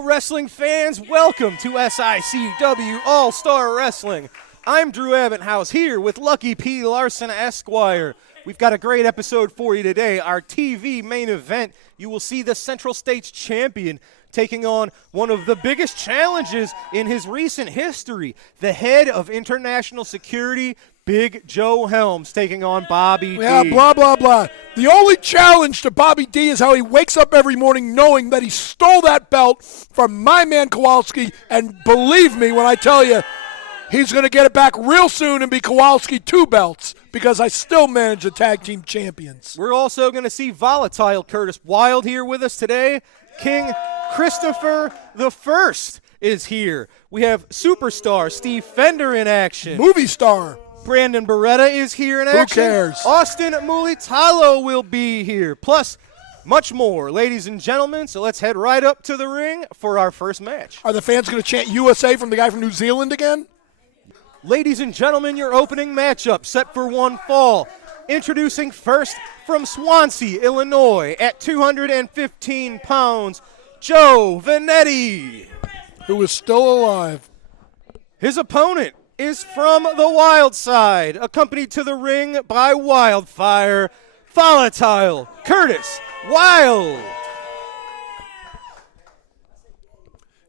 Hello, wrestling fans. Welcome to SICW All-Star Wrestling. I'm Drew Abenthouse here with Lucky P. Larson Esquire. We've got a great episode for you today. Our TV main event, you will see the Central States champion taking on one of the biggest challenges in his recent history, the head of international security, Big Joe Helms, taking on Bobby D. Yeah, blah, blah, blah. The only challenge to Bobby D is how he wakes up every morning knowing that he stole that belt from my man Kowalski, and believe me when I tell you, he's going to get it back real soon and be Kowalski 2 belts because I still manage the tag team champions. We're also going to see volatile Curtis Wilde here with us today. King Christopher the First is here. We have superstar Steve Fender in action. Movie star. Brandon Beretta is here in action. Who cares? Austin Mulitalo will be here. Plus, much more, ladies and gentlemen. So let's head right up to the ring for our first match. Are the fans going to chant USA from the guy from New Zealand again? Ladies and gentlemen, your opening matchup set for one fall. Introducing first from Swansea, Illinois, at 215 pounds, Joe Vanetti. Who is still alive. His opponent is from the Wilde side, accompanied to the ring by Wildfire, volatile Curtis Wilde.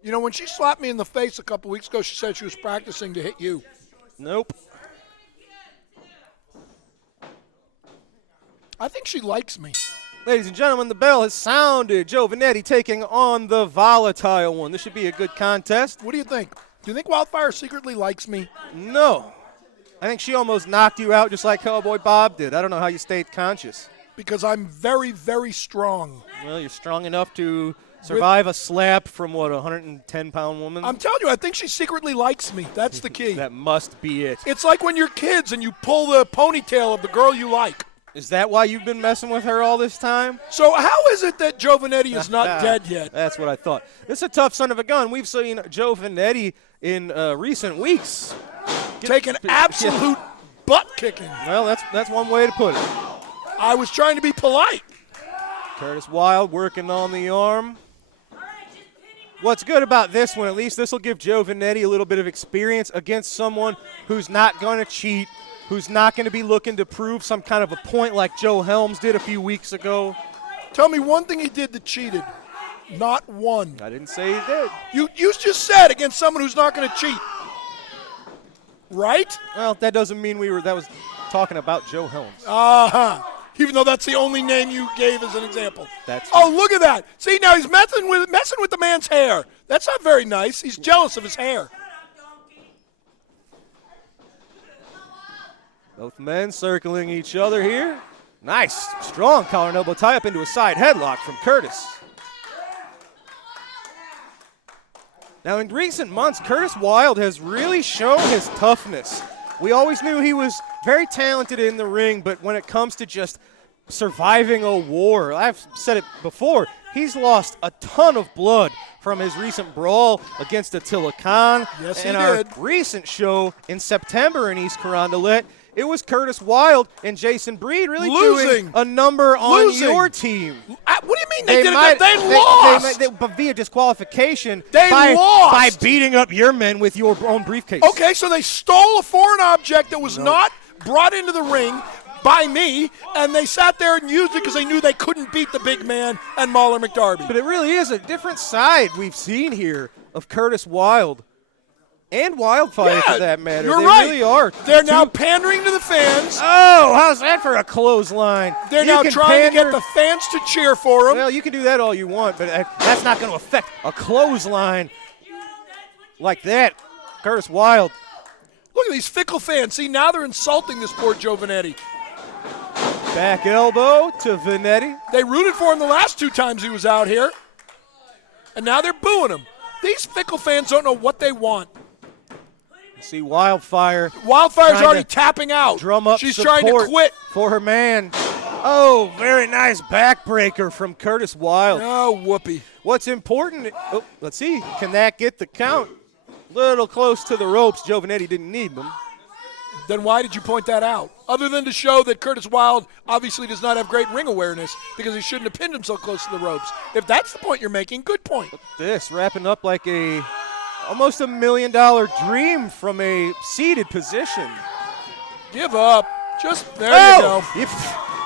You know, when she slapped me in the face a couple weeks ago, she said she was practicing to hit you. Nope. I think she likes me. Ladies and gentlemen, the bell has sounded. Joe Vanetti taking on the volatile one. This should be a good contest. What do you think? Do you think Wildfire secretly likes me? No. I think she almost knocked you out just like Cowboy Bob did. I don't know how you stayed conscious. Because I'm very, very strong. Well, you're strong enough to survive a slap from, what, a 110-pound woman? I'm telling you, I think she secretly likes me. That's the key. That must be it. It's like when you're kids and you pull the ponytail of the girl you like. Is that why you've been messing with her all this time? So how is it that Joe Vanetti is not dead yet? That's what I thought. This is a tough son of a gun. We've seen Joe Vanetti in recent weeks take an absolute butt kicking. Well, that's one way to put it. I was trying to be polite. Curtis Wilde working on the arm. What's good about this one, at least this will give Joe Vanetti a little bit of experience against someone who's not going to cheat, who's not going to be looking to prove some kind of a point like Joe Helms did a few weeks ago. Tell me one thing he did that cheated. Not one. I didn't say he did. You just said against someone who's not going to cheat. Right? Well, that doesn't mean that was talking about Joe Helms. Uh-huh. Even though that's the only name you gave as an example. Oh, look at that. See, now he's messing with the man's hair. That's not very nice. He's jealous of his hair. Both men circling each other here. Nice, strong collar and elbow tie-up into a side headlock from Curtis. Now, in recent months, Curtis Wilde has really shown his toughness. We always knew he was very talented in the ring, but when it comes to just surviving a war, I've said it before, he's lost a ton of blood from his recent brawl against Attila Khan. Yes, and he our did. recent show in September in East Carondelet, it was Curtis Wilde and Jason Breed really doing a number on your team. What do you mean they did it? They lost. But via disqualification They lost. by beating up your men with your own briefcase. Okay, so they stole a foreign object that was not brought into the ring by me, and they sat there and used it because they knew they couldn't beat the big man and Mahler McDarby. But it really is a different side we've seen here of Curtis Wilde. And Wildfire, for that matter. You're they right. really are. They're now pandering to the fans. Oh, how's that for a clothesline? They're now trying to get the fans to cheer for them. Well, you can do that all you want, but that's not going to affect a clothesline like that. Curtis Wilde. Look at these fickle fans. See, now they're insulting this poor Joe Vanetti. Back elbow to Vanetti. They rooted for him the last 2 times he was out here, and now they're booing him. These fickle fans don't know what they want. See Wildfire. Wildfire's already tapping out. Drum up She's trying to quit. For her man. Oh, very nice backbreaker from Curtis Wilde. Oh, whoopee. What's important, let's see, can that get the count? Little close to the ropes. Joe Vanetti didn't need them. then why did you point that out? Other than to show that Curtis Wilde obviously does not have great ring awareness because he shouldn't have pinned him so close to the ropes. If that's the point you're making, good point. This wrapping up like almost $1 million dream from a seated position. Give up. Just there you go.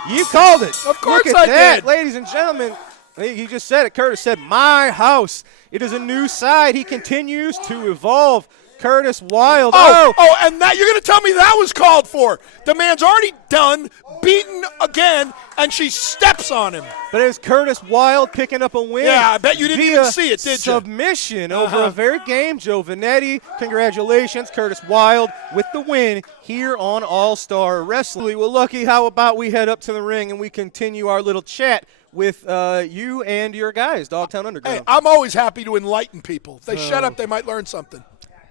You called it. Of course Look at I that, did. ladies and gentlemen. He just said it. Curtis said, "My house." It is a new side. He continues to evolve. Curtis Wilde. And that you're going to tell me that was called for. The man's already done, beaten again, and she steps on him. But it was Curtis Wilde picking up a win. Yeah, I bet you didn't even see it, did you? Submission over a very game. Joe Vanetti. Congratulations, Curtis Wilde, with the win here on All-Star Wrestling. Well, Lucky, how about we head up to the ring and we continue our little chat with you and your guys, Dogtown Underground. Hey, I'm always happy to enlighten people. If they shut up, they might learn something.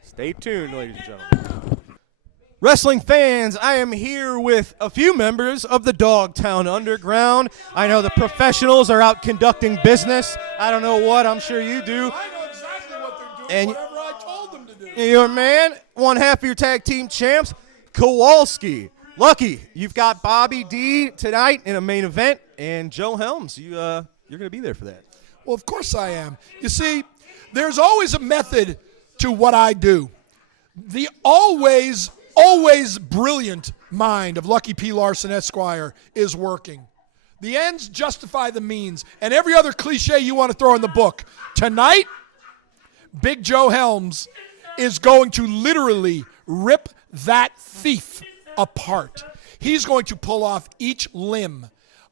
Stay tuned, ladies and gentlemen. Wrestling fans, I am here with a few members of the Dogtown Underground. I know the professionals are out conducting business. I don't know what, I'm sure you do. I know exactly what they're doing, And whatever I told them to do. Your man, one half of your tag team champs, Kowalski. Lucky, you've got Bobby D tonight in a main event, and Joe Helms. You're going to be there for that. Well, of course I am. You see, there's always a method to what I do. The always brilliant mind of Lucky P. Larson, Esquire, is working. The ends justify the means, and every other cliche you want to throw in the book. Tonight, Big Joe Helms is going to literally rip that thief apart. He's going to pull off each limb,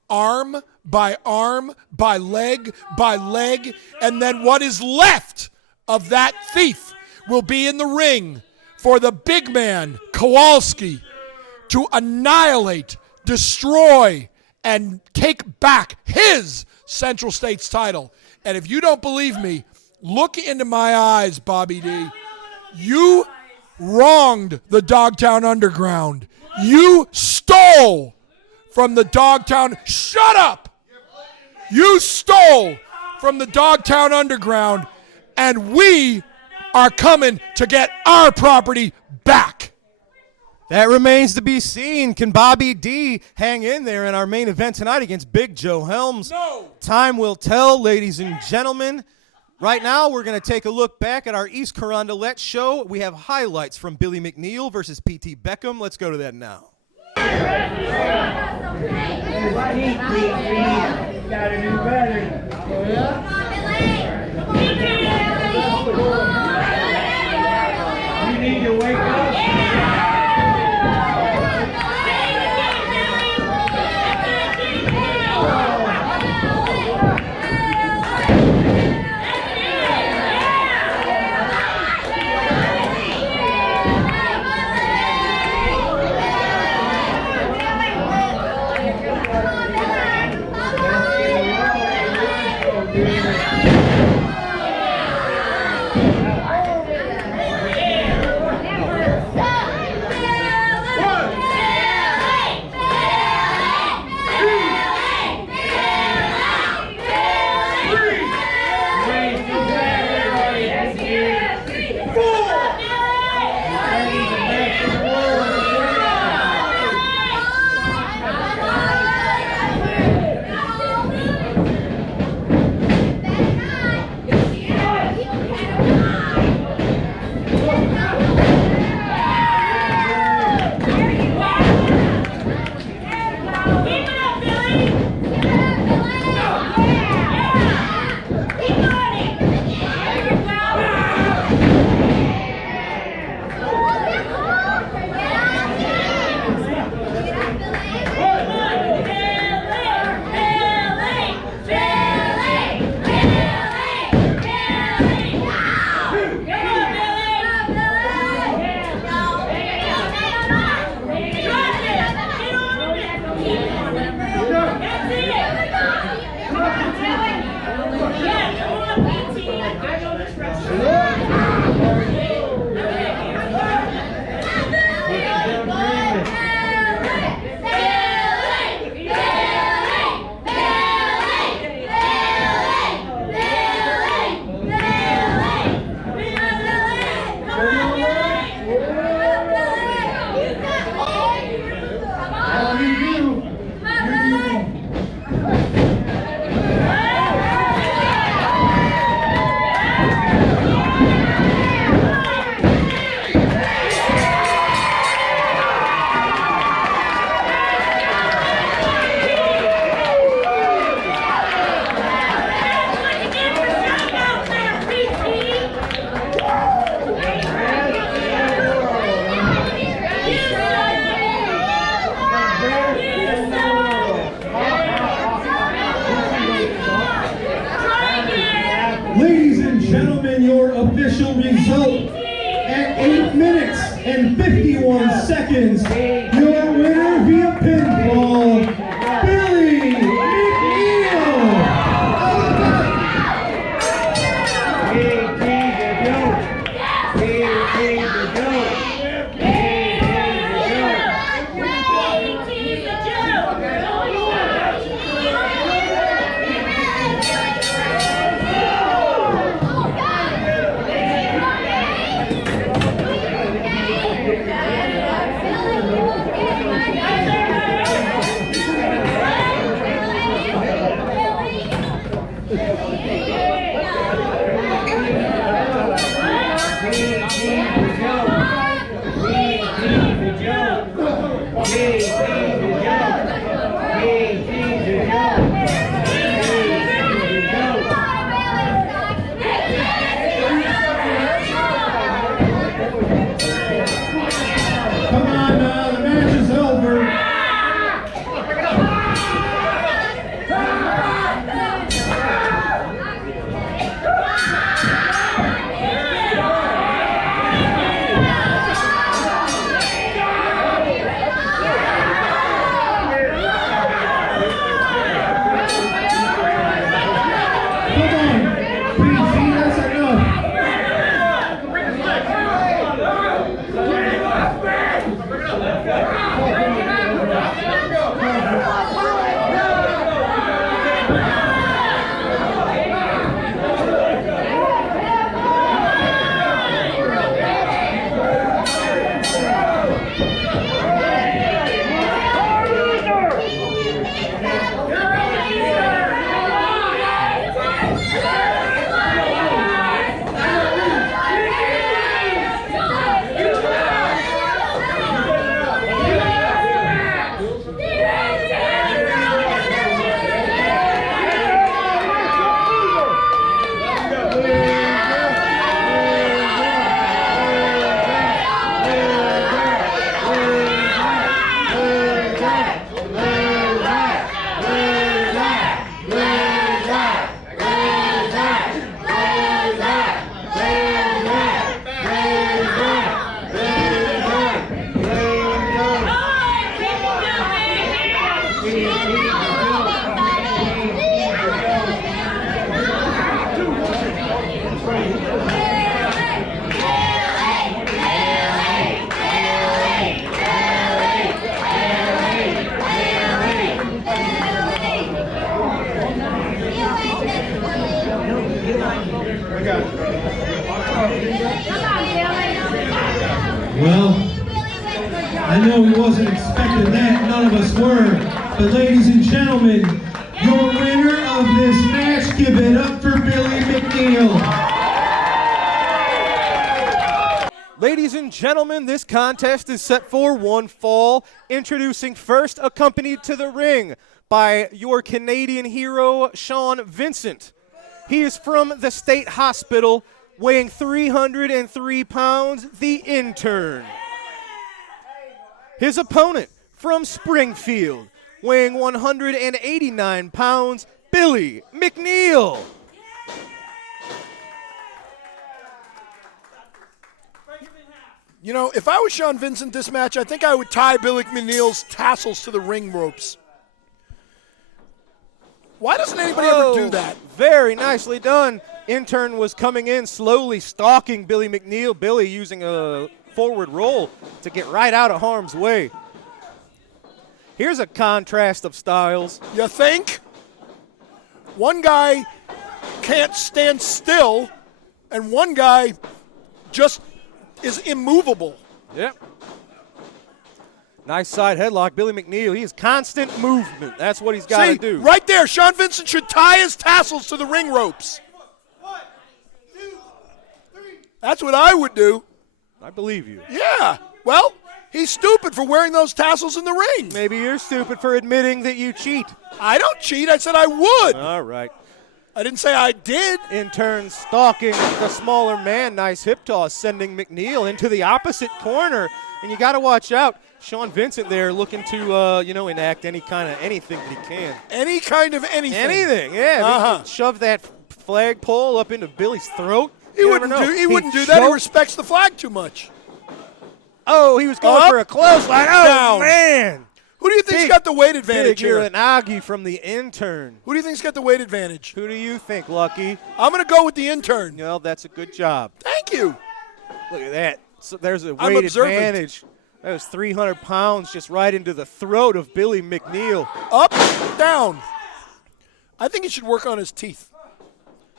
arm by leg, and then what is left of that thief will be in the ring for the big man, Kowalski, to annihilate, destroy, and take back his Central States title. And if you don't believe me, look into my eyes, Bobby D. You wronged the Dogtown Underground. You stole from the Dogtown. Shut up! You stole from the Dogtown Underground, and we are coming to get our property back. That remains to be seen. Can Bobby D hang in there in our main event tonight against Big Joe Helms? No. Time will tell, ladies and gentlemen. Right now, we're going to take a look back at our East Carondelet show. We have highlights from Billy McNeil versus P.T. Beckham. Let's go to that now. Gotta do better. You need to wake up. and 51 seconds. Your winner via pinfall, Billy McNeil. Well, I know he wasn't expecting that, none of us were, but ladies and gentlemen, your winner of this match, give it up for Billy McNeil. Ladies and gentlemen, this contest is set for one fall. Introducing first, accompanied to the ring by your Canadian hero, Sean Vincent. He is from the State Hospital, weighing 303 pounds, the Intern. His opponent from Springfield, weighing 189 pounds, Billy McNeil. You know, if I was Sean Vincent this match, I think I would tie Billy McNeil's tassels to the ring ropes. Why doesn't anybody ever do that? Very nicely done. Intern was coming in, slowly stalking Billy McNeil. Billy using a forward roll to get right out of harm's way. Here's a contrast of styles. You think? One guy can't stand still, and one guy just is immovable. Yep. Nice side headlock. Billy McNeil, he has constant movement. That's what he's got to do. Right there, Sean Vincent should tie his tassels to the ring ropes. 1, 2, 3. That's what I would do. I believe you. Yeah. Well, he's stupid for wearing those tassels in the ring. Maybe you're stupid for admitting that you cheat. I don't cheat. I said I would. All right. I didn't say I did. Intern stalking the smaller man. Nice hip toss, sending McNeil into the opposite corner. And you got to watch out. Sean Vincent there looking to, enact any kind of anything that he can. Any kind of anything. Anything, yeah. He can shove that flagpole up into Billy's throat. He wouldn't do that. He respects the flag too much. Oh, he was going Up, for a clothesline. Oh, down. man. Who do you think's got the weight advantage Big here? Uranagi from the Intern. Who do you think's got the weight advantage? Who do you think, Lucky? I'm going to go with the Intern. Well, that's a good job. Thank you. Look at that. So there's a I'm weight observant. advantage. That was 300 pounds just right into the throat of Billy McNeil. Up, down. I think he should work on his teeth.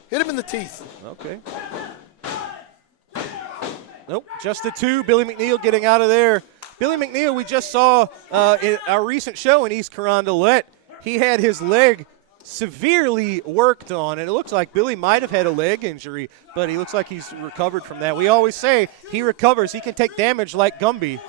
Hit him in the teeth. Okay. Nope, just the two. Billy McNeil getting out of there. Billy McNeil, we just saw in our recent show in East Carondelet. He had his leg severely worked on, and it looks like Billy might have had a leg injury, but he looks like he's recovered from that. We always say he recovers. He can take damage like Gumby.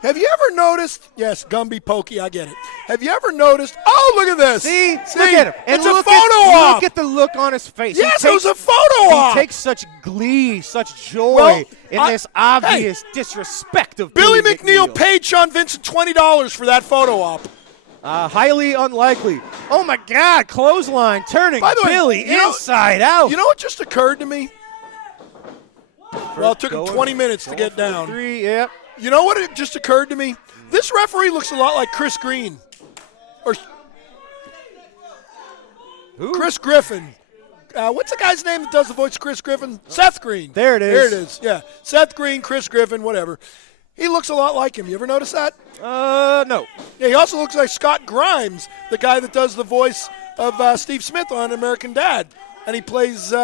Have you ever noticed? Yes, Gumby Pokey, I get it. Have you ever noticed? Oh, look at this. See? Look at him. And it's a look photo op. Look at the look on his face. Yes, He it was takes- a photo op. He takes such glee, such joy Well, in this obvious disrespect of Billy Billy McNeil paid Sean Vincent $20 for that photo op. Highly unlikely. Oh, my God. Clothesline turning By the way, Billy you know- inside out. You know what just occurred to me? Well, it took him Going- 20 minutes to going get for the down. 3, yep. You know what it just occurred to me? This referee looks a lot like Chris Green. Or Who? Chris Griffin. What's the guy's name that does the voice of Chris Griffin? Seth Green. There it is. There it is, yeah. Seth Green, Chris Griffin, whatever. He looks a lot like him. You ever notice that? No. Yeah, he also looks like Scott Grimes, the guy that does the voice of Steve Smith on American Dad. And he plays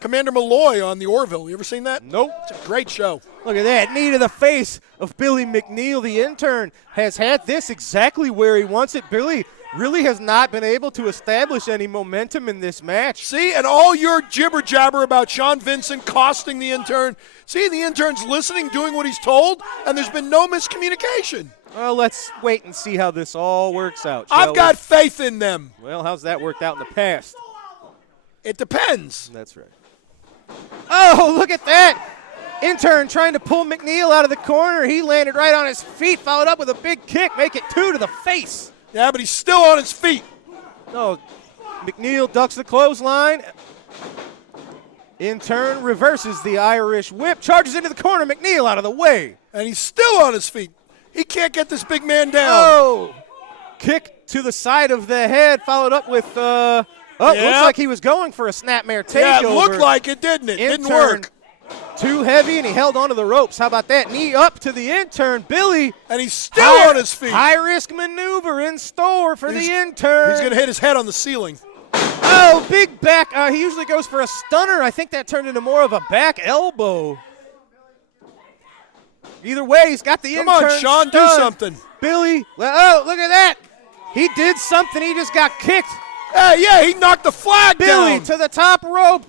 Commander Malloy on the Orville. You ever seen that? Nope. It's a great show. Look at that. Knee to the face of Billy McNeil. The Intern has had this exactly where he wants it. Billy really has not been able to establish any momentum in this match. See, and all your jibber-jabber about Sean Vincent costing the Intern. See, the Intern's listening, doing what he's told, and there's been no miscommunication. Well, let's wait and see how this all works out. I've got faith in them. Well, how's that worked out in the past? It depends. That's right. Oh, look at that. Intern trying to pull McNeil out of the corner. He landed right on his feet, followed up with a big kick, make it 2 to the face. Yeah, but he's still on his feet. No, McNeil ducks the clothesline. Intern reverses the Irish whip, charges into the corner. McNeil out of the way. And he's still on his feet. He can't get this big man down. Oh, kick to the side of the head, followed up with, looks like he was going for a snapmare takeover. Yeah, it looked like it, didn't it? Didn't Intern, work. too heavy, and he held onto the ropes. How about that? Knee up to the Intern. Billy. And he's still on his feet. High-risk maneuver in store for the Intern. He's going to hit his head on the ceiling. Oh, big back. He usually goes for a stunner. I think that turned into more of a back elbow. Either way, he's got the Come Intern on, Sean, do stunned. something. Billy, oh, look at that. He did something. He just got kicked. Hey, yeah, he knocked the flag Billy down. to the top rope.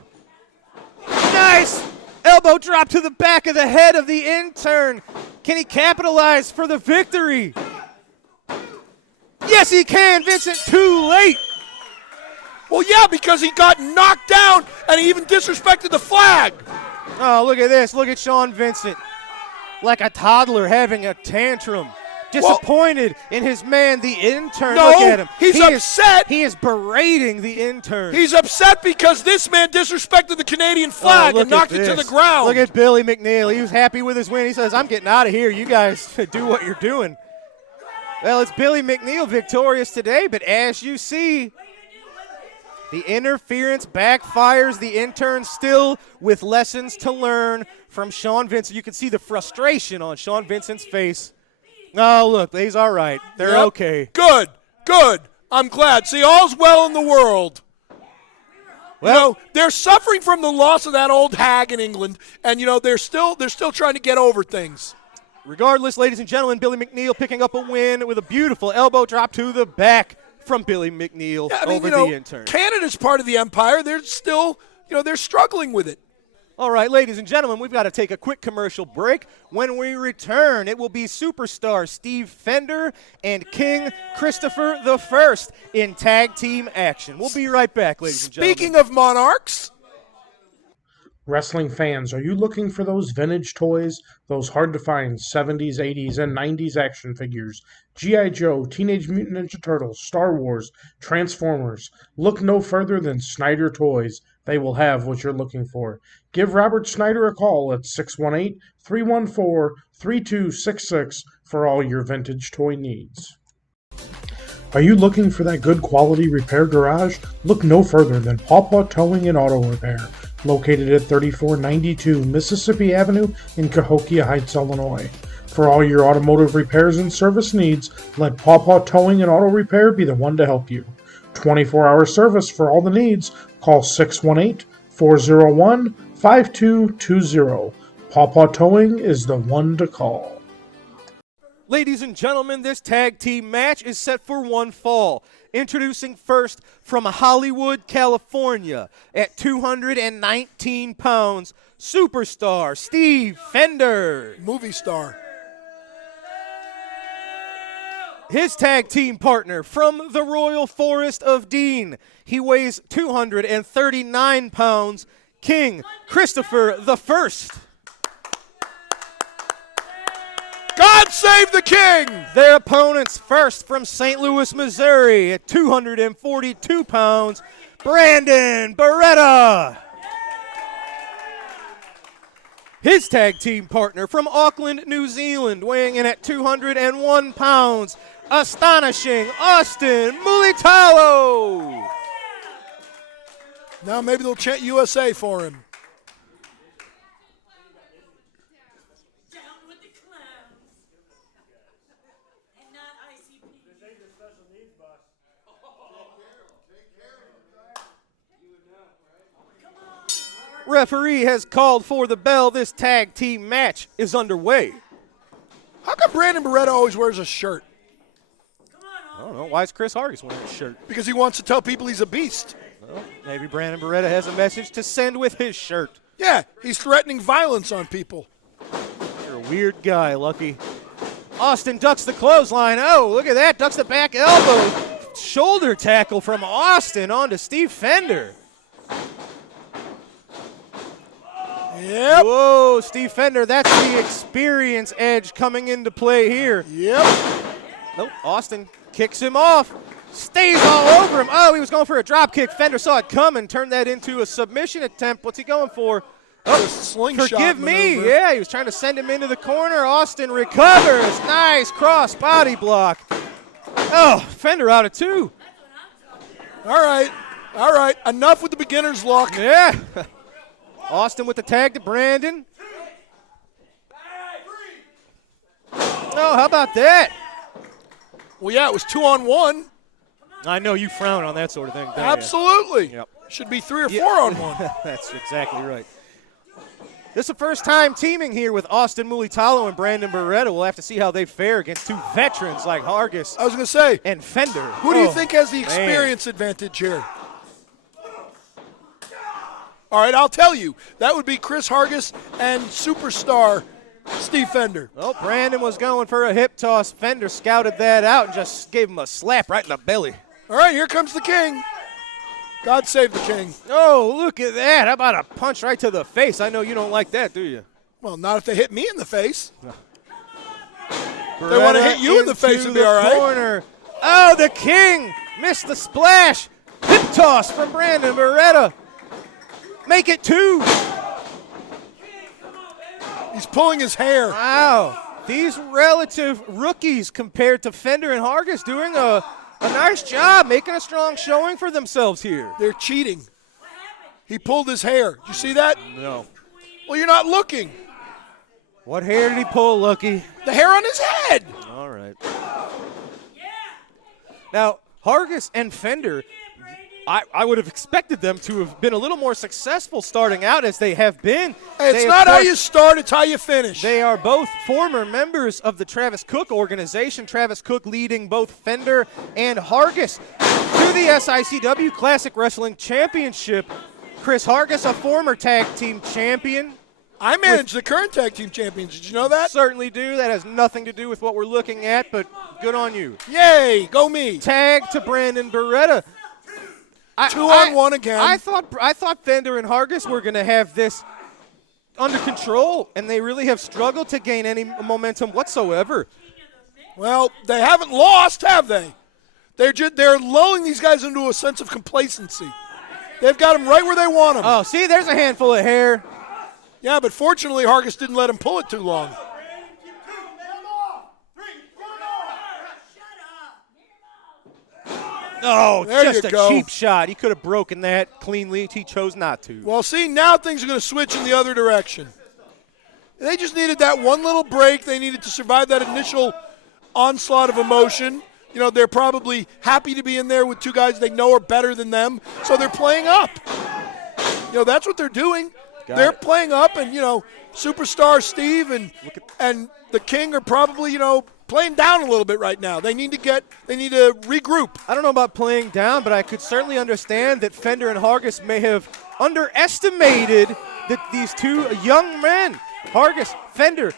Nice. Elbow drop to the back of the head of the Intern. Can he capitalize for the victory? Yes, he can. Vincent, too late. Well, yeah, because he got knocked down and he even disrespected the flag. Oh, look at this. Look at Sean Vincent. Like a toddler having a tantrum. Disappointed in his man, the Intern. No, look at him. he's upset. He is berating the Intern. He's upset because this man disrespected the Canadian flag look and knocked at it to this. the ground. Look at Billy McNeil. He was happy with his win. He says, I'm getting out of here. You guys do what you're doing. Well, it's Billy McNeil victorious today, but as you see, the interference backfires. The Intern still with lessons to learn from Sean Vincent. You can see the frustration on Sean Vincent's face. Oh, look, he's all right. They're Yep. okay. Good, good. I'm glad. See, all's well in the world. Well, They're suffering from the loss of that old hag in England, and they're still trying to get over things. regardless, ladies and gentlemen, Billy McNeil picking up a win with a beautiful elbow drop to the back from Billy McNeil over the Intern. Canada's part of the empire. They're still, they're struggling with it. All right, ladies and gentlemen, we've got to take a quick commercial break. When we return, it will be superstar Steve Fender and King Christopher I in tag team action. We'll be right back, ladies and gentlemen. Speaking of monarchs, Wrestling fans, are you looking for those vintage toys, those hard-to-find 70s, 80s, and 90s action figures? G.I. Joe, Teenage Mutant Ninja Turtles, Star Wars, Transformers. Look no further than Snyder Toys, they will have what you're looking for. Give Robert Schneider a call at 618-314-3266 for all your vintage toy needs. Are you looking for that good quality repair garage? Look no further than Paw Towing and Auto Repair, located at 3492 Mississippi Avenue in Cahokia Heights, Illinois. For all your automotive repairs and service needs, let Paw Towing and Auto Repair be the one to help you. 24-hour service for all the needs. Call 618-401-5220. Paw Towing is the one to call. Ladies and gentlemen, this tag team match is set for one fall. Introducing first from Hollywood, California, at 219 pounds, superstar Steve Fender. Movie star. His tag team partner from the Royal Forest of Dean. He weighs 239 pounds, King Christopher the First. God save the king! Their opponents first from St. Louis, Missouri at 242 pounds, Brandon Beretta. His tag team partner from Auckland, New Zealand, weighing in at 201 pounds, astonishing Austin Mulitalo. Now maybe they'll chant USA for him. Referee has called for the bell. This tag team match is underway. How come Brandon Beretta always wears a shirt? I don't know. Why is Chris Hargis wearing a shirt? Because he wants to tell people he's a beast. Well, maybe Brandon Beretta has a message to send with his shirt. Yeah, he's threatening violence on people. You're a weird guy, Lucky. Austin ducks the clothesline. Oh, look at that. Ducks the back elbow. Shoulder tackle from Austin onto Steve Fender. Yep. Whoa, Steve Fender, that's the experience edge coming into play here. Yep. Nope, Austin kicks him off. Stays all over him. Oh, he was going for a drop kick. Fender saw it come and turned that into a submission attempt. What's he going for? Oh, slingshot forgive me. maneuver. Yeah, he was trying to send him into the corner. Austin recovers. Nice cross body block. Oh, Fender out of two. All right. All right. Enough with the beginner's luck. Yeah. Austin with the tag to Brandon. Oh, how about that? Well, yeah, it was 2-on-1. I know you frown on that sort of thing, don't you? Absolutely. Yep. Should be 3 or 4-on-1. That's exactly right. This is the first time teaming here with Austin Mulitalo and Brandon Beretta. We'll have to see how they fare against two veterans like Hargis I was going to say, and Fender. who do you think has the experience advantage here? All right, I'll tell you. That would be Chris Hargis and superstar Steve Fender. Well, Brandon was going for a hip toss. Fender scouted that out and just gave him a slap right in the belly. All right, here comes the king. God save the king. Oh, look at that. How about a punch right to the face? I know you don't like that, do you? Well, not if they hit me in the face. They want to hit you in the face and be all right. Corner. Oh, the king missed the splash. Hip toss from Brandon Beretta. Make it 2. He's pulling his hair. Wow. These relative rookies compared to Fender and Hargis doing a nice job, making a strong showing for themselves here. They're cheating. He pulled his hair. Did you see that? No. Well, you're not looking. What hair did he pull, Lucky? The hair on his head. All right. Now, Hargis and Fender, I would have expected them to have been a little more successful starting out as they have been. Hey, it's not how you start, it's how you finish. They are both former members of the Travis Cook organization, Travis Cook leading both Fender and Hargis to the SICW Classic Wrestling Championship. Chris Hargis, a former tag team champion. I manage the current tag team champions. Did you know that? Certainly do. That has nothing to do with what we're looking at, but good on you. Yay, go me. Tag to Brandon Beretta. 2-on-1 again. I thought Fender and Hargis were going to have this under control, and they really have struggled to gain any momentum whatsoever. Well, they haven't lost, have they? They're lulling these guys into a sense of complacency. They've got him right where they want him. Oh, see, there's a handful of hair. Yeah, but fortunately, Hargis didn't let him pull it too long. Oh, There just you a go. cheap shot. He could have broken that cleanly. He chose not to. Well, see, now things are going to switch in the other direction. They just needed that one little break. They needed to survive that initial onslaught of emotion. You know, they're probably happy to be in there with two guys they know are better than them, so they're playing up. You know, that's what they're doing. They're playing up, and, you know, Superstar Steve and the King are probably, you know, playing down a little bit right now. They need to regroup. I don't know about playing down, but I could certainly understand that Fender and Hargis may have underestimated that these two young men, Hargis, Fender,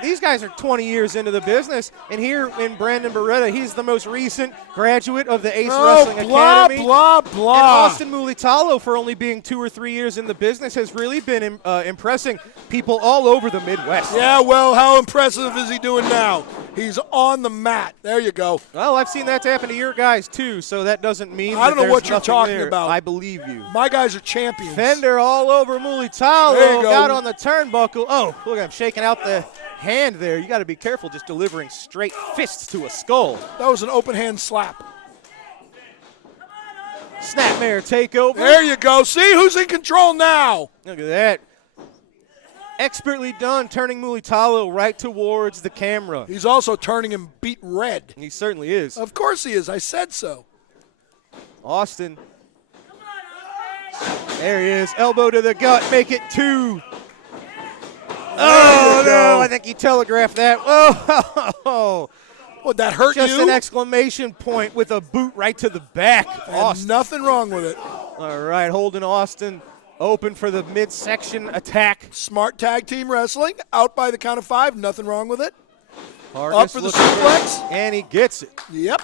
these guys are 20 years into the business, and here in Brandon Beretta, he's the most recent graduate of the Ace Wrestling Academy. Blah, blah. And Austin Mulitalo, for only being 2 or 3 years in the business, has really been impressing people all over the Midwest. Yeah, well, how impressive is he doing now? He's on the mat. There you go. Well, I've seen that happen to your guys, too, so that doesn't mean I don't know that what there's you're nothing talking there. about. I believe you. My guys are champions. Fender all over Mulitalo. There you go. Got on the turnbuckle. Oh, look at him shaking out the hand there. You got to be careful just delivering straight fists to a skull. That was an open hand slap. Snapmare takeover. There you go. See who's in control now. Look at that. Expertly done, turning Mulitalo right towards the camera. He's also turning him beet red. He certainly is. Of course he is. I said so. Austin. There he is. Elbow to the gut. Make it 2. Oh, no. I think he telegraphed that. Oh, Would that hurt just you? an exclamation point with a boot right to the back. And Austin. nothing wrong with it. All right, holding Austin open for the midsection attack. Smart tag team wrestling. Out by the count of 5. Nothing wrong with it. Hargis Up for the looking suplex. good, and he gets it. Yep.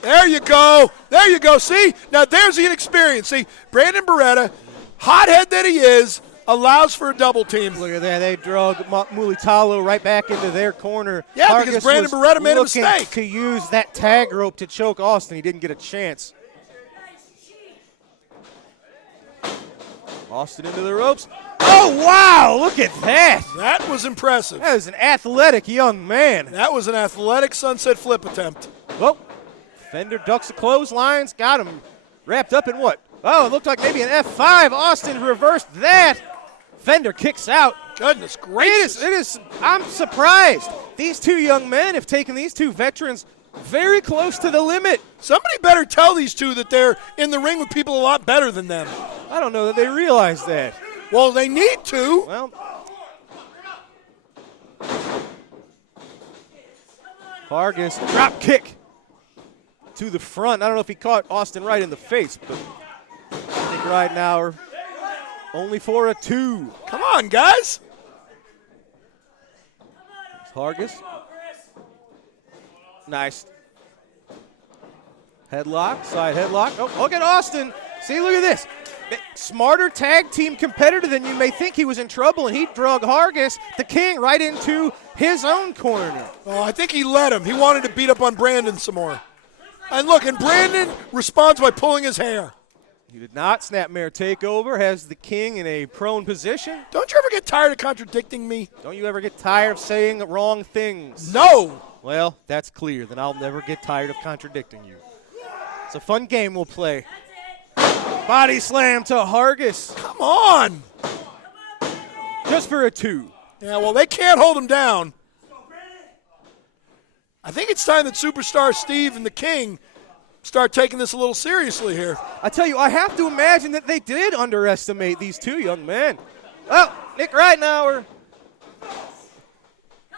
There you go. There you go. See? Now there's the inexperience. See, Brandon Beretta, hothead that he is, allows for a double team. Look at that. They drug Mulitalo right back into their corner. Yeah, because Brandon was Beretta made a looking mistake. to use that tag rope to choke Austin. He didn't get a chance. Austin into the ropes. Oh, wow. Look at that. That was impressive. That is an athletic young man. That was an athletic sunset flip attempt. Oh, Fender ducks the clotheslines. Got him wrapped up in what? Oh, it looked like maybe an F5. Austin reversed that. Fender kicks out. Goodness gracious. It is. I'm surprised. These two young men have taken these two veterans very close to the limit. Somebody better tell these two that they're in the ring with people a lot better than them. I don't know that they realize that. Well, they need to. Well, Hargis drop kick to the front. I don't know if he caught Austin right in the face, but I think right now we're only for a 2. Come on, guys. Hargis. Nice. Headlock, side headlock. Oh, look at Austin. See, look at this. Smarter tag team competitor than you may think. He was in trouble, and he drug Hargis, the King, right into his own corner. Oh, I think he let him. He wanted to beat up on Brandon some more. And look, and Brandon responds by pulling his hair. He did not. Snapmare takeover, has the King in a prone position. Don't you ever get tired of contradicting me? Don't you ever get tired of saying wrong things? No. Well, that's clear. Then I'll never get tired of contradicting you. It's a fun game we'll play. Body slam to Hargis. Come on. Just for a 2. Yeah, well, they can't hold him down. I think it's time that Superstar Steve and the King start taking this a little seriously here. I tell you, I have to imagine that they did underestimate these two young men. Oh, Nick Reitenauer.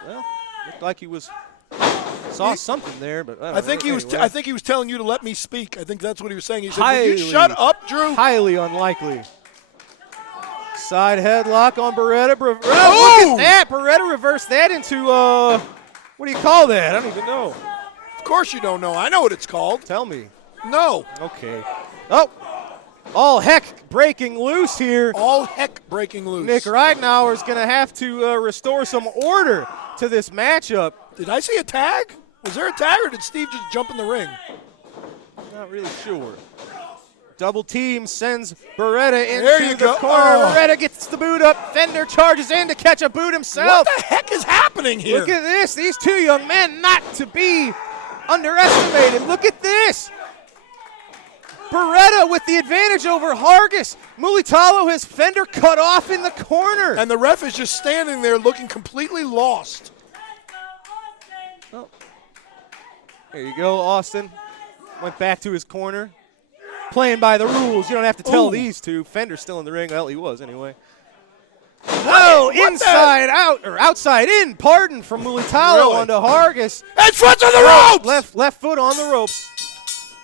Well, looked like he saw something there, but I think he was. anyway. I think he was telling you to let me speak. I think that's what he was saying. He said, Highly, "Will you shut up, Drew?" Highly unlikely. Side headlock on Beretta. Oh! Look at that. Beretta reversed that into, what do you call that? I don't even know. Of course you don't know. I know what it's called. Tell me. No. Okay. Oh, all heck breaking loose here. All heck breaking loose. Nick Reitenauer is going to have to restore some order to this matchup. Did I see a tag? Was there a tag, or did Steve just jump in the ring? Not really sure. Double team sends Beretta There you into the go. corner. Oh. Beretta gets the boot up. Fender charges in to catch a boot himself. What the heck is happening here? Look at this. These two young men not to be underestimated. Look at this. Beretta with the advantage over Hargis. Mulitalo has Fender cut off in the corner. And the ref is just standing there looking completely lost. Oh. There you go, Austin. Went back to his corner. Playing by the rules. You don't have to tell these two. Fender's still in the ring. Well, he was anyway. Oh, inside out, or outside in, pardon, from Mulitalo Really? onto Hargis. And foot's on the ropes! Left foot on the ropes.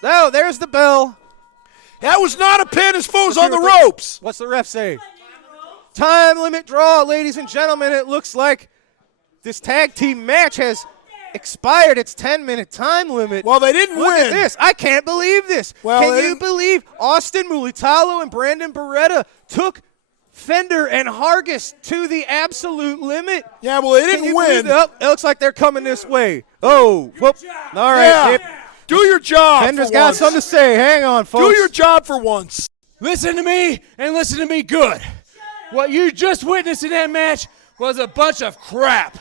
Oh, there's the bell. That was not a pin. His foot's on the What's ropes. What's the ref say? Time limit draw, ladies and gentlemen. It looks like this tag team match has expired its 10-minute time limit. Well, they didn't Look win. at this. I can't believe this. Well, Can they you didn't- believe Austin Mulitalo and Brandon Beretta took Fender and Hargis to the absolute limit? Yeah, well, they Can didn't you believe win. that? It looks like they're coming this way. Oh, whoop. All right. Yeah. Yep. Do your job Fender's for got once. something to say. Hang on, Do folks. your job for once. Listen to me and listen to me good. What you just witnessed in that match was a bunch of crap.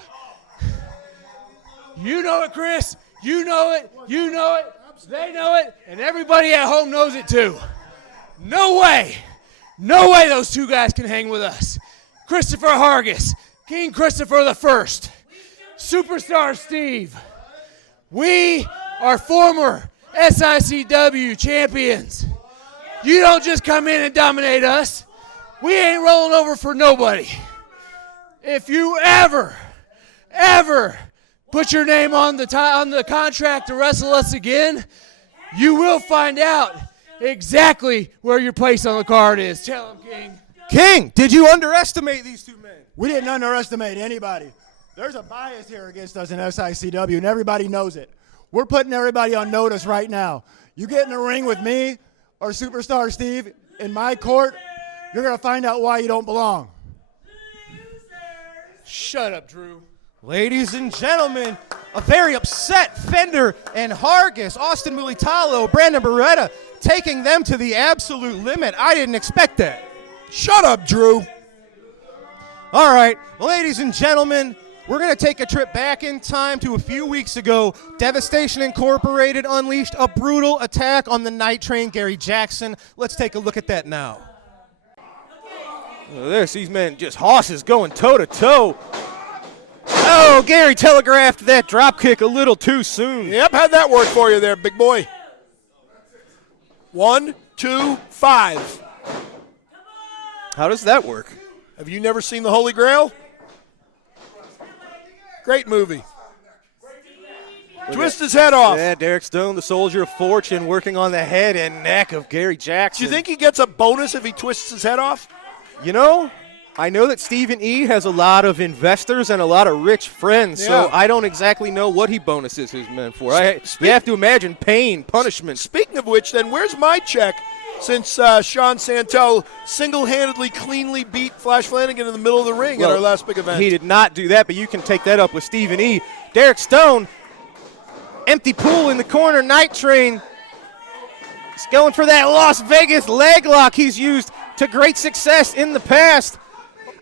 You know it, Chris. You know it. You know it. They know it. And everybody at home knows it too. No way. No way those two guys can hang with us. Christopher Hargis, King Christopher the First, Superstar Steve. We are former SICW champions. You don't just come in and dominate us. We ain't rolling over for nobody. If you ever put your name on the contract to wrestle us again, you will find out exactly where your place on the card is. Tell him, King. King, did you underestimate these two men? We didn't underestimate anybody. There's a bias here against us in SICW, and everybody knows it. We're putting everybody on notice right now. You get in the ring with me or Superstar Steve in my court, you're going to find out why you don't belong. Shut up, Drew. Ladies and gentlemen, a very upset Fender and Hargis, Austin Mulitalo, Brandon Beretta, taking them to the absolute limit. I didn't expect that. Shut up, Drew. All right, ladies and gentlemen, we're going to take a trip back in time to a few weeks ago. Devastation Incorporated unleashed a brutal attack on the Night Train, Gary Jackson. Let's take a look at that now. There's these men, just horses going toe-to-toe. Oh, Gary telegraphed that drop kick a little too soon. Yep, how'd that work for you there, big boy? 1, 2, 5. How does that work? Have you never seen The Holy Grail? Great movie. Twist his head off. Yeah, Derek Stone, the soldier of fortune, working on the head and neck of Gary Jackson. Do you think he gets a bonus if he twists his head off? You know, I know that Stephen E. has a lot of investors and a lot of rich friends, so Yeah. I don't exactly know what he bonuses his men for. You have to imagine pain, punishment. Speaking of which, then, where's my check since Sean Santel single-handedly, cleanly beat Flash Flanagan in the middle of the ring at our last big event? He did not do that, but you can take that up with Stephen E. Derek Stone, empty pool in the corner, Night Train. He's going for that Las Vegas leg lock he's used to great success in the past.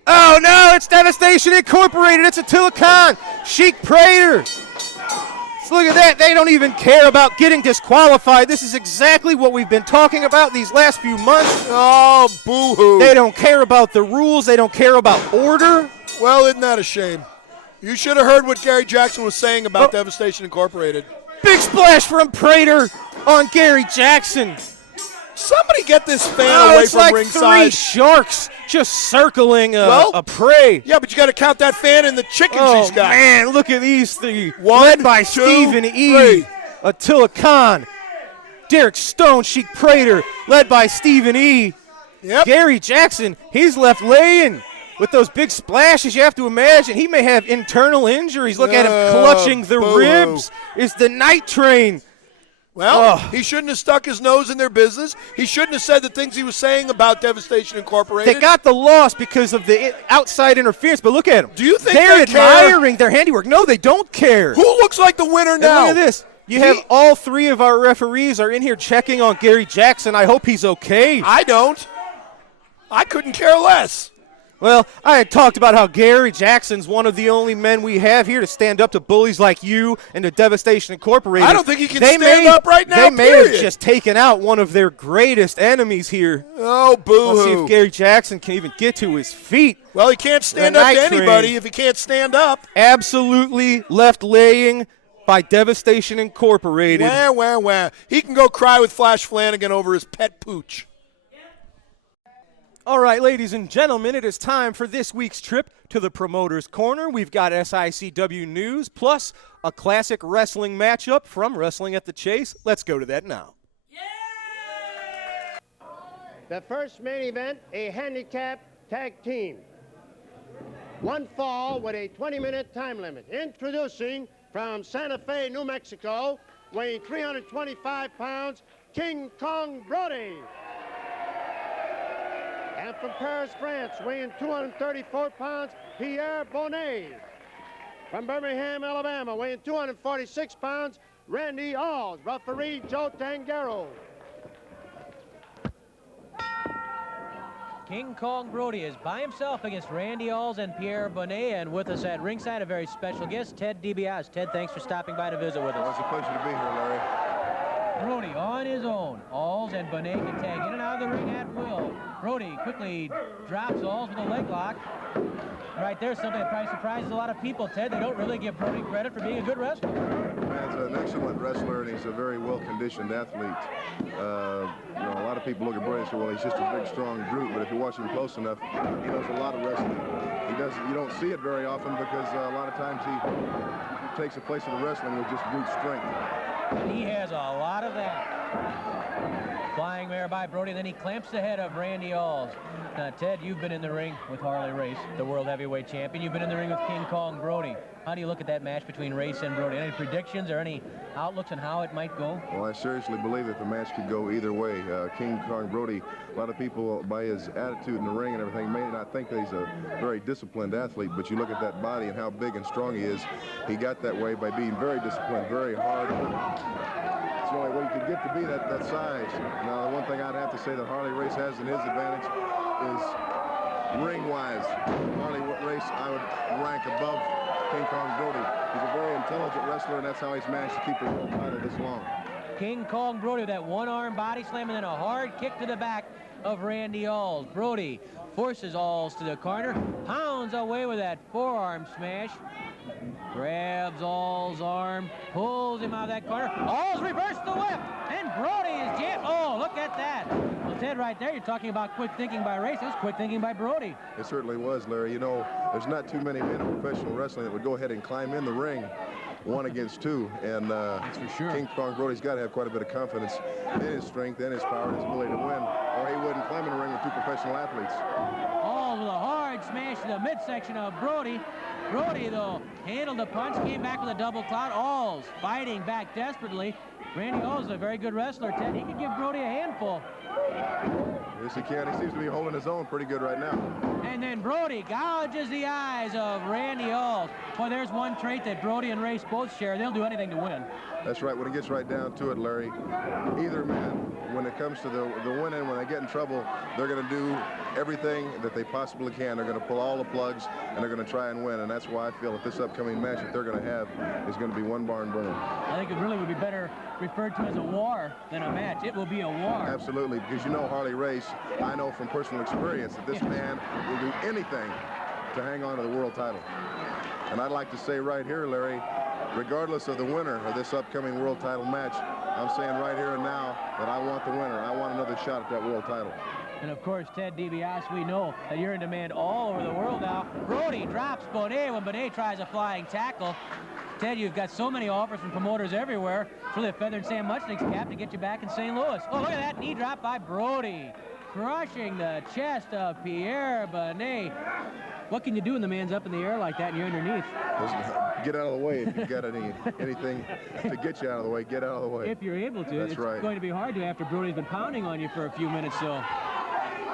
Oh no, it's Devastation Incorporated. It's Attila Khan, Sheik Prater. So look at that. They don't even care about getting disqualified. This is exactly what we've been talking about these last few months. Oh, boo-hoo. They don't care about the rules. They don't care about order. Well, isn't that a shame? You should have heard what Gary Jackson was saying about Devastation Incorporated. Big splash from Prater on Gary Jackson. Somebody get this fan Oh, away it's from like ringside. 3 sharks just circling Well, a prey. Yeah, but you got to count that fan and the chicken Oh, she's got. man, look at these three. One, Led by 2, Stephen E. 3. Attila Khan. Derek Stone, Sheik Prater, led by Stephen E. Yep. Gary Jackson, he's left laying. With those big splashes, you have to imagine he may have internal injuries. Look at him clutching the boo-hoo. ribs. It's the Night Train. Well, he shouldn't have stuck his nose in their business. He shouldn't have said the things he was saying about Devastation Incorporated. They got the loss because of the outside interference, but look at them. Do you think they're they care? admiring their handiwork? No, they don't care. Who looks like the winner And now? look at this. You have all three of our referees are in here checking on Gary Jackson. I hope he's okay. I don't. I couldn't care less. Well, I had talked about how Gary Jackson's one of the only men we have here to stand up to bullies like you and to Devastation Incorporated. I don't think he can stand up right now, They may have period. just taken out one of their greatest enemies here. Oh, boo-hoo. Let's see if Gary Jackson can even get to his feet. Well, he can't stand up to anybody if he can't stand up. Absolutely left laying by Devastation Incorporated. Wah. He can go cry with Flash Flanagan over his pet pooch. All right, ladies and gentlemen, it is time for this week's trip to the Promoter's Corner. We've got SICW news plus a classic wrestling matchup from Wrestling at the Chase. Let's go to that now. The first main event, a handicap tag team. One fall with a 20-minute time limit. Introducing from Santa Fe, New Mexico, weighing 325 pounds, King Kong Brody. And from Paris, France, weighing 234 pounds, Pierre Bonnet. From Birmingham, Alabama, weighing 246 pounds, Randy Alls. Referee Joe Tangaro. King Kong Brody is by himself against Randy Alls and Pierre Bonnet, and with us at ringside, a very special guest, Ted DiBiase. Ted, thanks for stopping by to visit with us. Well, it's a pleasure to be here, Larry. Brody on his own. Alls and Bonnet can tag in and out of the ring at will. Brody quickly drops Alls with a leg lock. Right there's something that probably surprises a lot of people, Ted. They don't really give Brody credit for being a good wrestler. He's an excellent wrestler, and he's a very well-conditioned athlete. A lot of people look at Brody and say, well, he's just a big, strong brute, but if you watch him close enough, he knows a lot of wrestling. You don't see it very often because a lot of times he takes the place of the wrestling with just brute strength. He has a lot of that. Flying there by Brody, then he clamps the head of Randy Alls. Now, Ted, you've been in the ring with Harley Race, the world heavyweight champion. You've been in the ring with King Kong Brody. How do you look at that match between Race and Brody? Any predictions or any outlooks on how it might go? Well, I seriously believe that the match could go either way. King Kong Brody, a lot of people, by his attitude in the ring and everything, may not think that he's a very disciplined athlete, but you look at that body and how big and strong he is. He got that way by being very disciplined, very hard. It's the only way you could get to be that size. Now, the one thing I'd have to say that Harley Race has in his advantage is ring-wise. Harley Race, I would rank above King Kong Brody. He's a very intelligent wrestler, and that's how he's managed to keep the world title this long. King Kong Brody with that one-arm body slam and then a hard kick to the back of Randy Alls. Brody forces Alls to the corner, pounds away with that forearm smash, grabs Alls' arm, pulls him out of that corner. Alls reversed the whip, and Brody is jammed. Oh, look at that. Well, Ted, right there, you're talking about quick thinking by Race. It was quick thinking by Brody. It certainly was, Larry. You know, there's not too many men in professional wrestling that would go ahead and climb in the ring 1 against 2, and That's for sure. King Kong Brody's got to have quite a bit of confidence in his strength and his power and his ability to win, or he wouldn't climb in the ring with 2 professional athletes. Alls with a hard smash to the midsection of Brody. Brody, though, handled the punch, came back with a double clout. Alls fighting back desperately. Randy Alls is a very good wrestler, Ted. He could give Brody a handful. Yes, he can. He seems to be holding his own pretty good right now. And then Brody gouges the eyes of Randy Alls. Boy, there's one trait that Brody and Race both share. They'll do anything to win. That's right. When it gets right down to it, Larry, either man, when it comes to the winning, when they get in trouble, they're going to do everything that they possibly can. They're going to pull all the plugs, and they're going to try and win. And that's why I feel that this upcoming match that they're going to have is going to be one barn burner. I think it really would be better referred to as a war than a match. It will be a war. Absolutely, because you know Harley Race, I know from personal experience that this man will do anything to hang on to the world title. And I'd like to say right here, Larry, regardless of the winner of this upcoming world title match, I'm saying right here and now that I want the winner. I want another shot at that world title. And of course, Ted DiBiase, we know that you're in demand all over the world now. Brody drops Bonnet when Bonnet tries a flying tackle. Ted, you've got so many offers from promoters everywhere. It's really a feather in Sam Muchnick's cap to get you back in St. Louis. Oh, look at that knee drop by Brody, crushing the chest of Pierre Bonnet. What can you do when the man's up in the air like that and you're underneath? Get out of the way if you've got anything to get you out of the way. Get out of the way. If you're able to. That's it's right. going to be hard to after Brody's been pounding on you for a few minutes, so.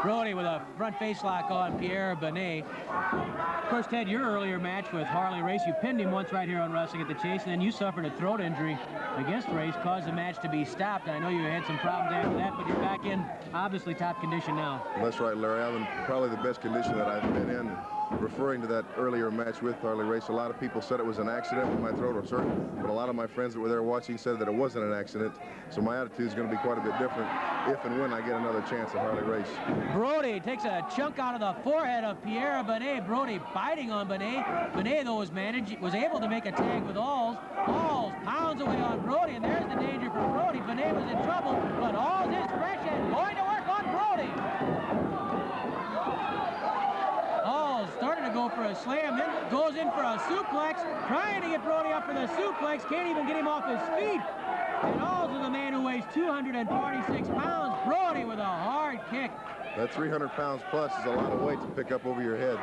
Brody with a front face lock on Pierre Benet. Of course, Ted, your earlier match with Harley Race, you pinned him once right here on Wrestling at the Chase, and then you suffered a throat injury against Race, caused the match to be stopped. I know you had some problems after that, but you're back in obviously top condition now. That's right, Larry. I'm in probably the best condition that I've been in. Referring to that earlier match with Harley Race, a lot of people said it was an accident with my throat, or certain, but a lot of my friends that were there watching said that it wasn't an accident. So my attitude is going to be quite a bit different if and when I get another chance at Harley Race. Brody takes a chunk out of the forehead of Pierre Benet. Brody biting on Benet. Benet, though, was able to make a tag with Alls. Alls pounds away on Brody, and there's the danger for Brody. Benet was in trouble, but Alls is fresh and going to work on Brody. Alls started to go for a slam, then goes in for a suplex, trying to get Brody up for the suplex, can't even get him off his feet. And Alls is a man who weighs 246 pounds. Brody with a hard kick. That 300 pounds plus is a lot of weight to pick up over your head.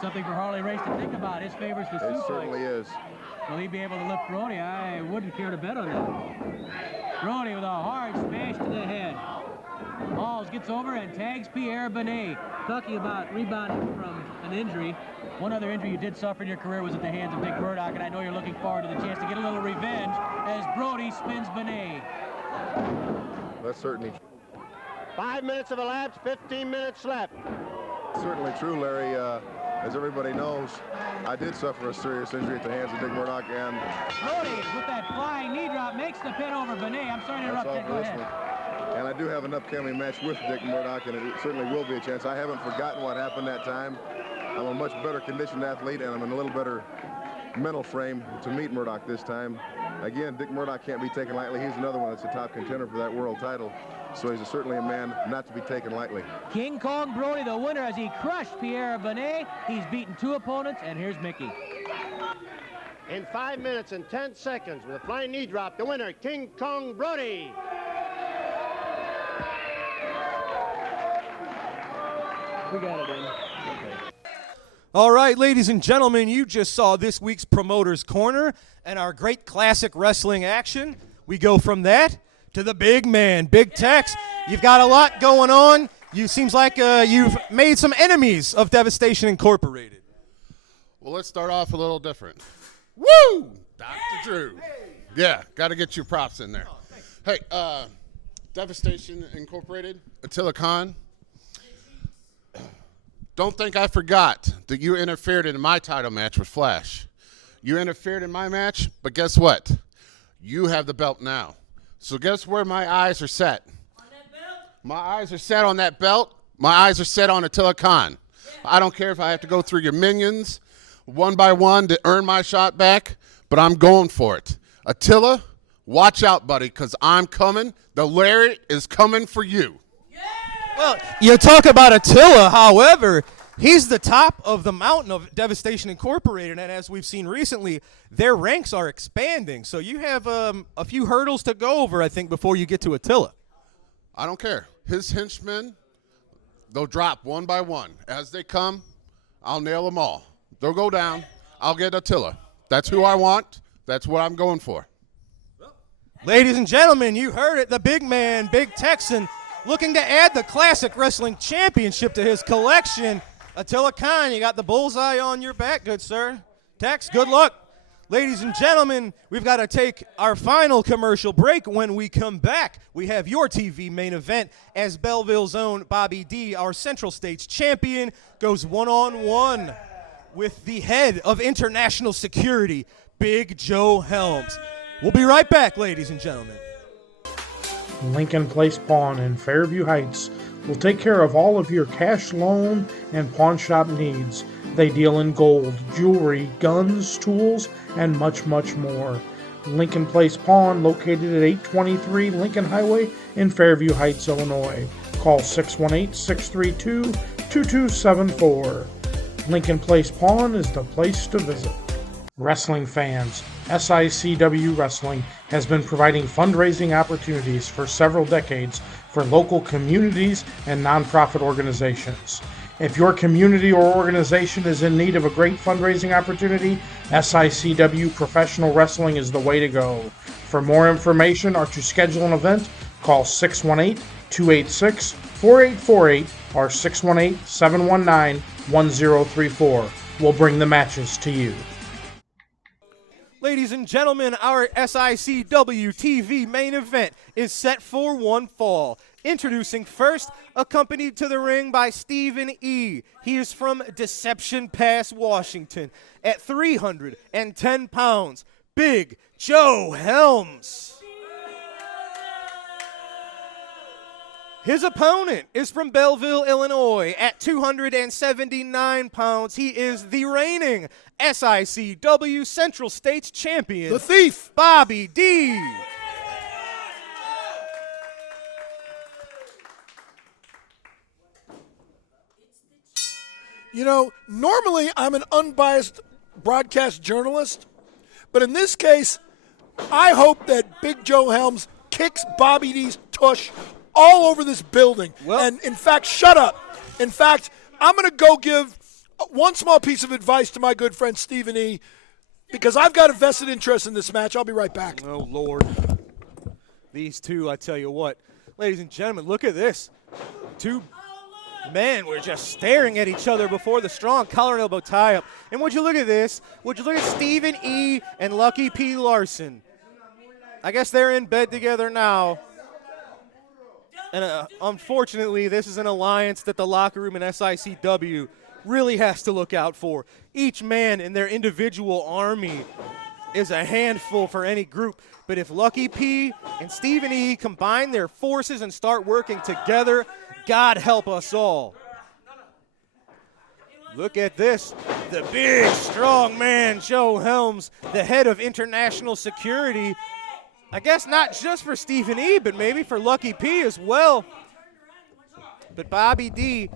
Something for Harley Race to think about. His favor's the suplex. It certainly is. Will he be able to lift Brody? I wouldn't care to bet on that. Brody with a hard smash to the head. Alls gets over and tags Pierre Benet. Talking about rebounding from an injury. One other injury you did suffer in your career was at the hands of Dick Murdoch, and I know you're looking forward to the chance to get a little revenge as Brody spins Benet. That's certainly 5 minutes have elapsed, 15 minutes left. certainly true, Larry. As everybody knows, I did suffer a serious injury at the hands of Dick Murdoch, and Brody with that flying knee drop makes the pin over Benet. I'm sorry to interrupt that. Go ahead. And I do have an upcoming match with Dick Murdoch, and it certainly will be a chance. I haven't forgotten what happened that time. I'm a much better conditioned athlete, and I'm in a little better mental frame to meet Murdoch this time. Again, Dick Murdoch can't be taken lightly. He's another one that's a top contender for that world title. So he's certainly a man not to be taken lightly. King Kong Brody, the winner, as he crushed Pierre Benet. He's beaten 2 opponents, and here's Mickey. In 5 minutes and 10 seconds, with a flying knee drop, the winner, King Kong Brody. We got it in. All right, ladies and gentlemen, you just saw this week's Promoter's Corner and our great classic wrestling action. We go from that to the big man, Big Tex. You've got a lot going on. Seems like you've made some enemies of Devastation Incorporated. Well, let's start off a little different. Woo! Dr. Drew. Yeah, got to get your props in there. Hey, Devastation Incorporated, Attila Khan. Don't think I forgot that you interfered in my title match with Flash. You interfered in my match, but guess what? You have the belt now. So guess where my eyes are set? On that belt? My eyes are set on that belt. My eyes are set on Attila Khan. Yeah. I don't care if I have to go through your minions one by one to earn my shot back, but I'm going for it. Attila, watch out, buddy, because I'm coming. The Larry is coming for you. Well, you talk about Attila, however, he's the top of the mountain of Devastation Incorporated, and as we've seen recently, their ranks are expanding. So you have a few hurdles to go over, I think, before you get to Attila. I don't care. His henchmen, they'll drop one by one. As they come, I'll nail them all. They'll go down. I'll get Attila. That's who I want. That's what I'm going for. Ladies and gentlemen, you heard it. The big man, Big Texan, looking to add the Classic Wrestling Championship to his collection. Attila Khan, you got the bullseye on your back, good sir. Tex, good luck. Ladies and gentlemen, we've got to take our final commercial break. When we come back, we have your TV main event as Belleville's own Bobby D, our Central States champion, goes one-on-one with the head of international security, Big Joe Helms. We'll be right back, ladies and gentlemen. Lincoln Place Pawn in Fairview Heights will take care of all of your cash loan and pawn shop needs. They deal in gold, jewelry, guns, tools, and much, much more. Lincoln Place Pawn, located at 823 Lincoln Highway in Fairview Heights, Illinois. Call 618-632-2274. Lincoln Place Pawn is the place to visit. Wrestling fans, SICW Wrestling has been providing fundraising opportunities for several decades for local communities and nonprofit organizations. If your community or organization is in need of a great fundraising opportunity, SICW Professional Wrestling is the way to go. For more information or to schedule an event, call 618-286-4600. 4848 or 618-719-1034 will bring the matches to you. Ladies and gentlemen, our SICW TV main event is set for one fall. Introducing first, accompanied to the ring by Stephen E. He is from Deception Pass, Washington. At 310 pounds, Big Joe Helms. His opponent is from Belleville, Illinois. At 279 pounds, he is the reigning SICW Central States Champion. The Thief. Bobby D. You know, normally I'm an unbiased broadcast journalist, but in this case, I hope that Big Joe Helms kicks Bobby D's tush all over this building. Well, and in fact, shut up. In fact, I'm going to go give one small piece of advice to my good friend Stephen E. because I've got a vested interest in this match. I'll be right back. Oh, Lord. These two, I tell you what. Ladies and gentlemen, look at this. Two men were just staring at each other before the strong collar and elbow tie-up. And would you look at this? Would you look at Stephen E. and Lucky P. Larson? I guess they're in bed together now. And unfortunately, this is an alliance that the locker room in SICW really has to look out for. Each man in their individual army is a handful for any group. But if Lucky P and Stephen E combine their forces and start working together, God help us all. Look at this. The big, strong man, Joe Helms, the head of international security. I guess not just for Stephen E, but maybe for Lucky P as well. But Bobby D,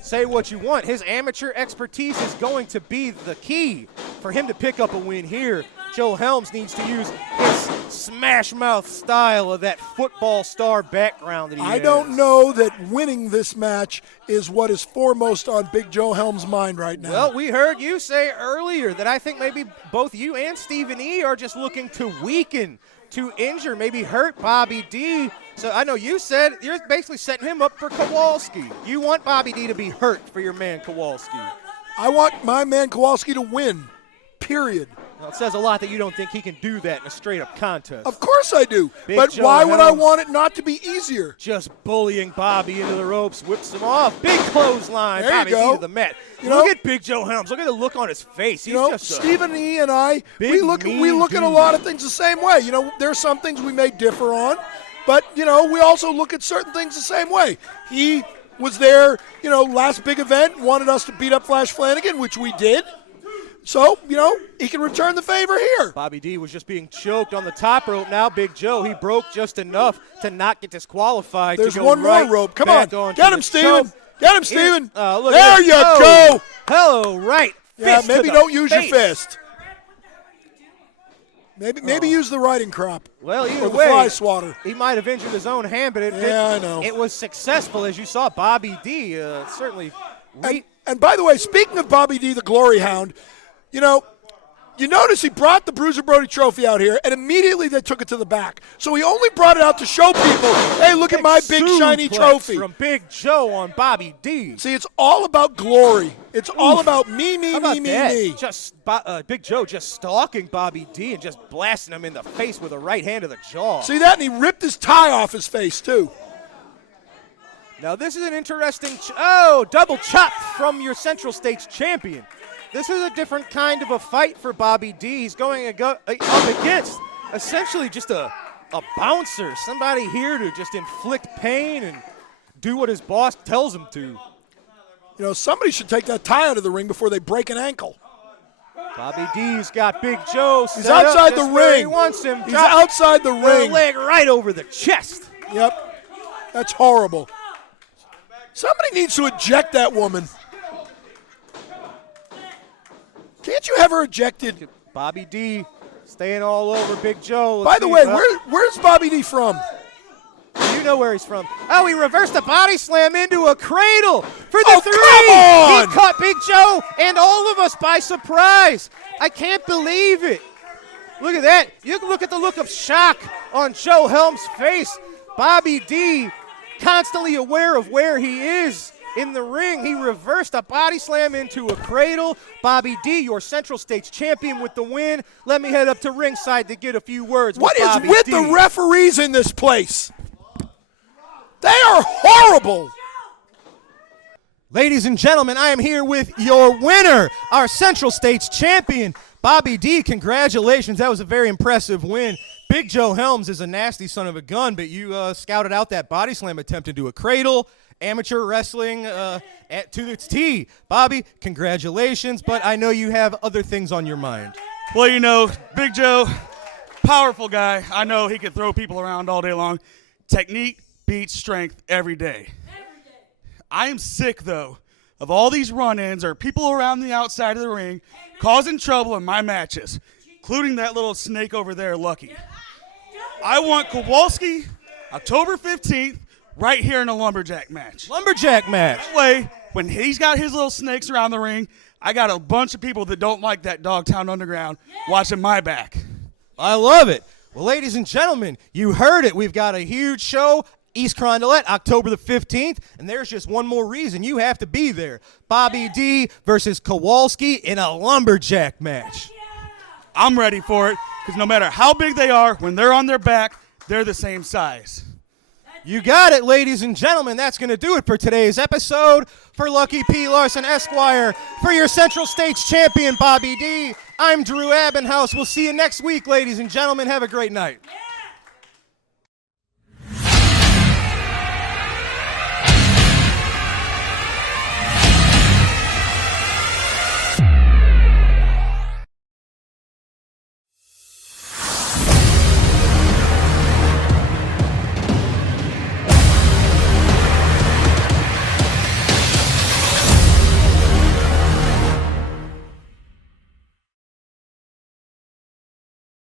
say what you want. His amateur expertise is going to be the key for him to pick up a win here. Joe Helms needs to use his smash mouth style of that football star background that he has. I don't know that winning this match is what is foremost on Big Joe Helms' mind right now. Well, we heard you say earlier that I think maybe both you and Stephen E are just looking to weaken, to injure, maybe hurt Bobby D. So I know you said you're basically setting him up for Kowalski. You want Bobby D to be hurt for your man Kowalski. I want my man Kowalski to win, period. Well, it says a lot that you don't think he can do that in a straight-up contest. Of course I do. Big But Joe why would I Helms want it not to be easier? just bullying Bobby into the ropes, whips him off. Big clothesline. There you Bobby go. D to the mat. You Look know- at Big Joe Helms. Look at the look on his face. He's You know, just a Stephen E. and I, we big, look mean at a dude. lot of things the same way. You know, there's some things we may differ on, but, you know, we also look at certain things the same way. He was there, you know, last big event, wanted us to beat up Flash Flanagan, which we did. So, you know, he can return the favor here. Bobby D was just being choked on the top rope. Now Big Joe, he broke just enough to not get disqualified. There's to go one right more rope. Come back on. onto Get him, the Steven. choke. Get him, Steven. Look There at you this. go. Hello, right. Yeah, Fist to maybe the don't use your face. fist. Maybe use the riding crop. Well, either or the way, fly swatter. he might have injured his own hand, but I know. it was successful, as you saw. Bobby D certainly. And by the way, speaking of Bobby D, the Glory Hound, you know, you notice he brought the Bruiser Brody trophy out here, and immediately they took it to the back. So he only brought it out to show people, hey, look at my big shiny suplex trophy. from Big Joe on Bobby D. See, it's all about glory. It's all about me, How about that? me. Just Big Joe just stalking Bobby D and just blasting him in the face with a right hand to the jaw. See that? And he ripped his tie off his face, too. Now this is an interesting, double chop from your Central States champion. This is a different kind of a fight for Bobby D. He's going up against essentially just a bouncer, somebody here to just inflict pain and do what his boss tells him to. You know, somebody should take that tie out of the ring before they break an ankle. Bobby D's got Big Joe set He's outside up the just where ring. He wants him. He's outside the ring. Leg right over the chest. Yep. That's horrible. Somebody needs to eject that woman. Can't you have her ejected? Bobby D staying all over Big Joe. By the way, where's Bobby D from? You know where he's from. Oh, he reversed a body slam into a cradle for the three. Come on! He caught Big Joe and all of us by surprise. I can't believe it. Look at that. You can look at the look of shock on Joe Helms' face. Bobby D constantly aware of where he is in the ring. He reversed a body slam into a cradle. Bobby D, your Central States champion, with the win. Let me head up to ringside to get a few words What with is Bobby with D. the referees in this place? They are horrible. Ladies and gentlemen, I am here with your winner, our Central States champion, Bobby D. Congratulations. That was a very impressive win. Big Joe Helms is a nasty son of a gun, but you scouted out that body slam attempt into a cradle. Amateur wrestling to its T. Bobby, congratulations, but I know you have other things on your mind. Well, you know, Big Joe, powerful guy. I know he can throw people around all day long. Technique beats strength every day. I am sick, though, of all these run-ins or people around the outside of the ring causing trouble in my matches, including that little snake over there, Lucky. I want Kowalski October 15th right here in a lumberjack match. Lumberjack match. That way, when he's got his little snakes around the ring, I got a bunch of people that don't like that Dogtown Underground watching my back. I love it. Well, ladies and gentlemen, you heard it. We've got a huge show, East Carondelet, October the 15th, and there's just one more reason you have to be there. Bobby D versus Kowalski in a lumberjack match. I'm ready for it, because no matter how big they are, when they're on their back, they're the same size. You got it, ladies and gentlemen. That's going to do it for today's episode. For Lucky P. Larson, Esquire, for your Central States champion, Bobby D, I'm Drew Abbenhouse. We'll see you next week, ladies and gentlemen. Have a great night.